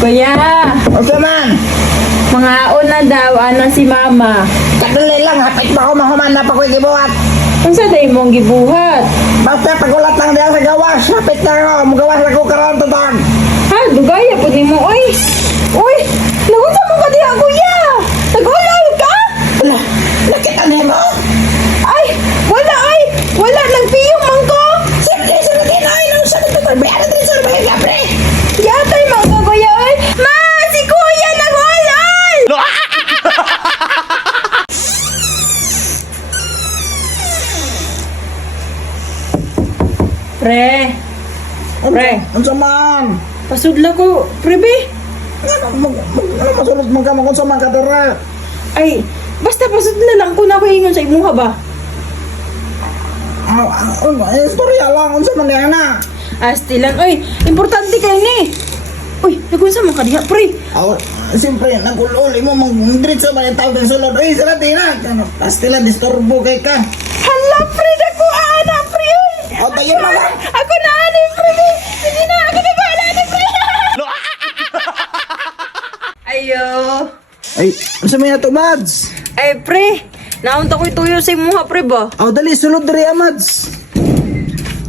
Kuya, Okay man. mga una daw, ana si mama. Kadali lang, hapit pa ko mahuman na pa ko gibuhat. Kung sa day mong gibuhat? Basta pagulat lang diyan sa gawas, hapit na ko, magawas na ko karon tutang. Ha, dugaya po ni mo, oy. Uy, nagunsa mo ka diha, kuya? Nag-ulol ka? Wala, nakita niyo mo? Ay, wala ay. Wala, nagpiyong man ko. Siyempre, salutin ay, nung sabi ko, bayaran din sa bayan ka, pre. Yatay mga kuya, oy. Ma, si kuya nag-ulol! Pre, Pre. Unsa man? pasudla ko, prebe. Ano masulot mo ka, unsa man ka dira? Ay, basta pasudla lang ko na ingon sa imuha ba? Istorya lang, unsa man yan na? Asti lang, oy, importante kayo ni. Uy, nagunsa man ka diha, pre. Aw, siyempre, nagulol, imo mag-diretso ba yung tawag ng sulod? Uy, sa latin na, pastila, disturbo kay ka. Hala, pre, ako ana, pre. Uy. O, tayo na lang. Ako na ani, pre. Sige na, ako na bahala ni pre. Ayo. Ay, unsa man yato, Mads? Ay, pre. Naunta ko'y tuyo sa imuha, pre ba? Aw, dali, sulod diri, Mads.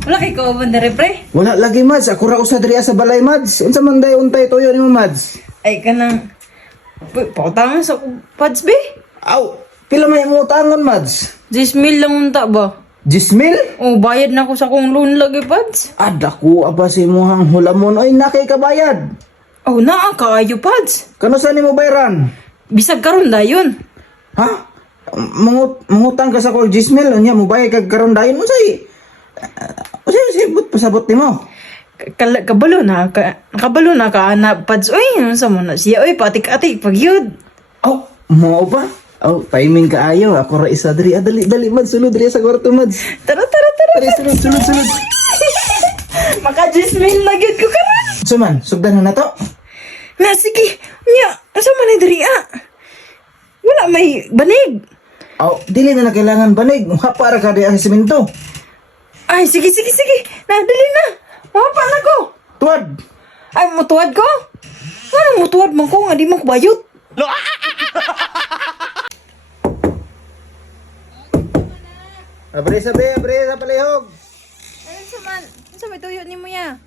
Wala kay kauban dere, pre. Wala lagi, Mads. Ako ra usa diri sa balay, Mads. Unsa man day untay tuyo nimo, Mads? Ay, kanang... Pautangan sa pads, be. Aw, pila may mo utangon, Mads? 10,000 lang unta ba? 10,000? Oh, bayad na ako sa kong loan lagi, pads. Dako aba si muhang hulamon. Oy, nakay kabayad. Oh, naa kaayo, pads. Kano sa nimo bayran? Bisag karon dayon. Ha? Mangutang ka sa ko 10,000 unya mo bayad kag karon dayon unsay? Unsay sibot pasabot nimo? Kabalo na ka na pads. Uy, ano sa mo na siya? Uy, patik-atik pag yun. Aw, mo ba? Aw, timing kaayo. Ako ra isa diri. Dali, Mads, sulod diri sa kwarto, Mads. Tara. Dali, sulod. Maka 10,000 na gyud ko karon. Suman, sugdan na to. Na sige. Nya, asa man ni diri Wala may banig. Aw, dili na kailangan banig. Para ka di ang semento. Ay, sige. Na, dali na. Mapa na ko. Tuwad. Ay, mutuwad ko? Ano mutuwad man ko nga di man ko bayot? Abre sa palihog. Ano sa man? Ano sa may tuyo ni mo ya?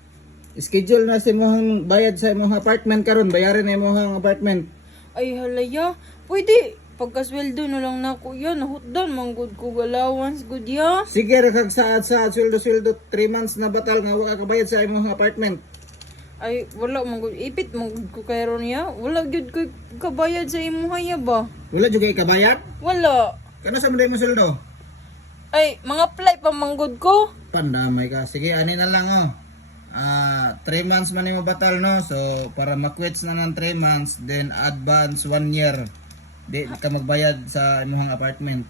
Schedule na si mohang bayad sa imong apartment karon. Bayaran na imong apartment. Ay, halaya. Pwede. Pagkasweldo na lang na ko yan. Nahutdan, manggod ko allowance. Good ya. Sige ra kag saad sweldo 3 months na batal nga wa ka bayad sa imong apartment. Ay, wala manggod. Ipit manggod ko kay ron ya. Wala gyud ko kabayad sa imo haya ba? Wala jud kay kabayad? Wala. Kano sa manday mo sweldo? Ay, mga fly pa manggod ko. Pandamay ka. Sige, ani na lang oh. 3 months man mo batal no. So para ma-quits na ng 3 months, then advance 1 year. Di ka magbayad sa imong apartment.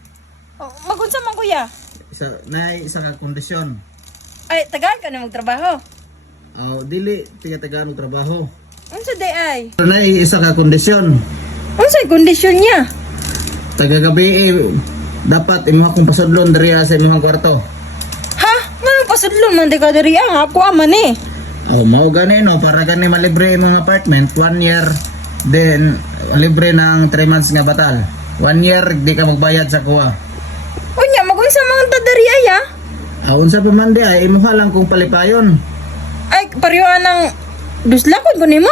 Oh, magunsa man kuya. Isa ka kondisyon. Ay, tagal ka na magtrabaho. Dili tiga-tiga ang trabaho. Unsa day ay? Isa ka kondisyon. Unsay kondisyon niya? Taga-gabi dapat imong akong pasudlon diri sa imong kwarto. Ha? Ngano pasudlon man di ka diri ako aman eh. Mao gani no para gani malibre imong apartment 1 year, then libre ng 3 months nga batal. 1 year di ka magbayad sa kuha. Unya, magunsa mga tadari ay Unsa pa man di ay imuha lang kung palipayon. Ay, pariwaan ng duslakod ko nimo?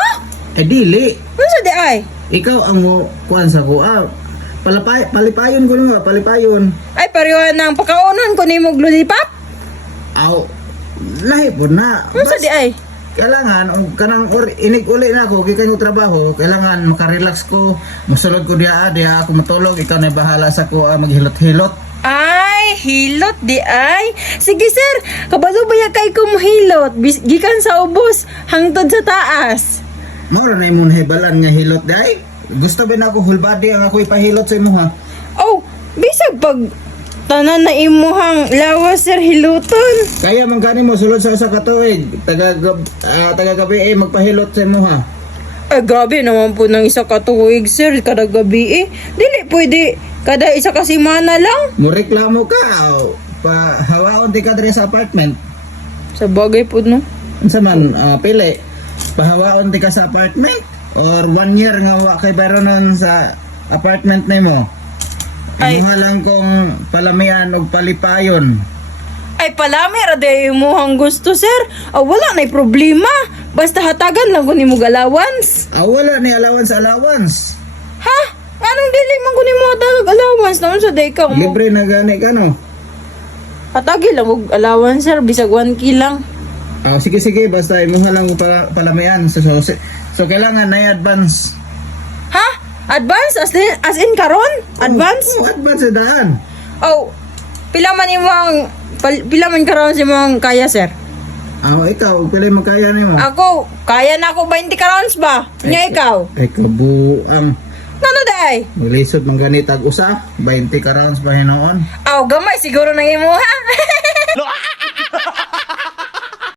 Dili. Unsa di ay? Ikaw ang mo kuan sa kuha. Palipayon ko no, palipayon. Ay, pariwaan ng pakaunon ko nimo glulipap? Lahi po na. Unsa di ay? Kailangan inig uli na ako kay trabaho, kailangan makarelax ko, masulod ko diha ako matulog, ikaw na bahala sa ko maghilot-hilot. Ay, hilot di ay. Sige sir, kabalo ba kay ko mohilot? Gikan sa ubos, hangtod sa taas. Mao ra na imong hibalan nga hilot di ay. Gusto ba na ako whole body ang ako ipahilot sa imo ha? Oh, bisag pag tanan na imuhang lawas sir hiluton. Kaya man gani mo sulod sa usa ka tuig, taga gabi magpahilot sa imo ha. Ay, grabe naman po ng isa ka tuig, sir, kada gabi eh. Dili, pwede kada isa ka simana lang. Mureklamo ka, hawaon di ka diri sa apartment. Sa bagay po, no? Unsa man, pili. pahawaon ti ka sa apartment or 1 year nga wa kay baronan sa apartment nimo. Ay. Imuha lang kung palamian og palipayon. Ay palami ra day imong gusto sir. Wala nay problema. Basta hatagan lang ko nimo allowance. Wala ni allowance. Ha? Anong dili man ko nimo hatag allowance naman sa day ka mo? Libre na gani ka no. Hatagi lang og allowance sir bisag 1K lang. Sige basta imuha lang og palamian so kailangan na advance. Ha? Advance as in karon? Advance? Advance sa daan. Pila man karon si mong kaya sir? Ikaw pila makaya nimo? Ako, kaya na ako 20 karons ba? Nya ikaw? Ay kabuang. Nano day? Maglisod man ganit ag usa 20 ka rounds pa hinoon. Gamay siguro nang imo ha.